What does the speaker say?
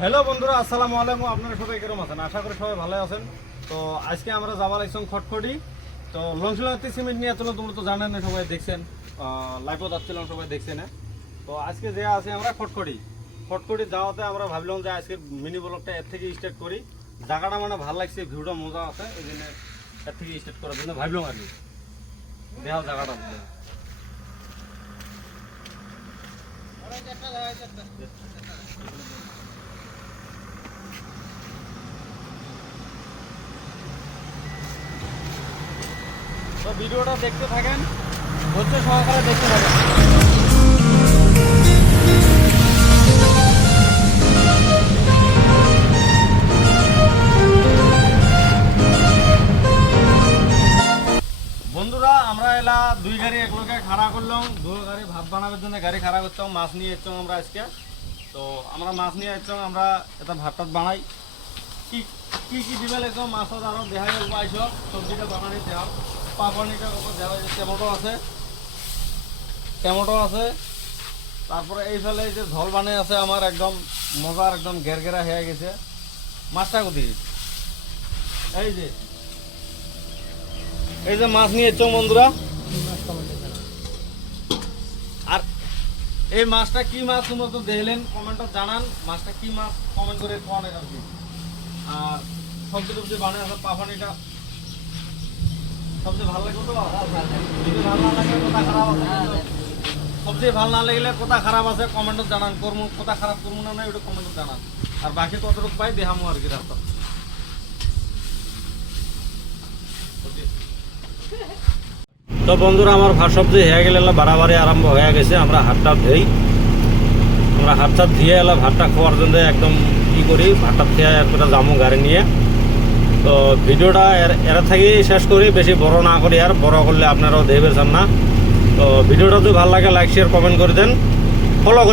Hello বন্ধুরা, আসসালামু আলাইকুম। আপনারা সবাই কেরম আছেন? আশা করি সবাই ভালো আছেন। তো আজকে আমরা যাবার লাগছিলাম খটখটি। তো লংশিলাতি সিমেন্ট নিয়ে চলো, তোমরা তো জানেন না, সবাই দেখছেন, লাইভও যাচ্ছিলাম, সবাই দেখছেন। তো আজকে যে আছে আমরা খটখটি যাওয়াতে আমরা ভাবলাম যে আজকে মিনি ব্লগটা এর থেকে স্টার্ট করি। জায়গাটা মানে ভালো লাগছে, ভিউটা মজা আছে, এই জন্য এর থেকে স্টার্ট করার জন্য ভাবলাম আর কি। দেখাও জায়গাটা। তো ভিডিওটা দেখতে থাকেন, ধৈর্য সহকারে দেখতে থাকেন। বন্ধুরা, আমরা এলা দুই গাড়ি এক লোকে খাড়া করলাম, দুই গাড়ি ভাত বানানোর জন্য গাড়ি খাড়া করতাম, মাছ নিয়ে এসছিলাম আমরা আজকে। তো আমরা মাছ নিয়ে এসছিলাম, আমরা এটা ভাত টাত বানাই। কি কি কি দিবে লাগতো মাছত আরো দেখা গেল পাইছ, সবজিটা বানানি দেওয়া, পাপড়িটা দেওয়া, টমেটো আছে, তারপরে এইফালে যে ঝোল বানিয়ে আছে আমার একদম মজার, একদম ঘেরঘেরা হয়ে গেছে। মাছটা কোথায়? এই যে মাছ নিয়ে এসছো বন্ধুরা। আর এই মাছটা কি মাছ তোমরা তো দেখলেন, কমেন্টে জানান মাছটা কি মাছ, কমেন্ট করে খাওয়ানো আর কি। আর সবজি টবজি বানিয়ে আছে, পাফানিটা সবচেয়ে ভালো লাগে তো, যদি ভালো না লাগে কথা খারাপ আছে, সবচেয়ে ভালো না লাগলে কথা খারাপ আছে কমেন্টে জানান, করবো কথা খারাপ করবো না, ওটা কমেন্টে জানান। আর বাকি কতটুকু পাই দেখামো আর কি রাস্তা। তো বন্ধুরা, আমার ভাত সবজি হয়ে গেলে বাড়াবাড়ি আরম্ভ হয়ে গেছে। আমরা হাতটা ধুই, আমরা হাতটা ধুয়ে এলা ভাতটা খাওয়ার জন্য একদম ই করি, ভাতটা খেয়ে এরপরে যাবো গাড়ি নিয়ে। তো ভিডিওটা এর থেকেই শেষ করি, বেশি বড় না করি, আর বড় করলে আপনারাও দেখবেন না। তো ভিডিওটা যদি ভালো লাগে লাইক শেয়ার কমেন্ট করে দেন, ফলো করে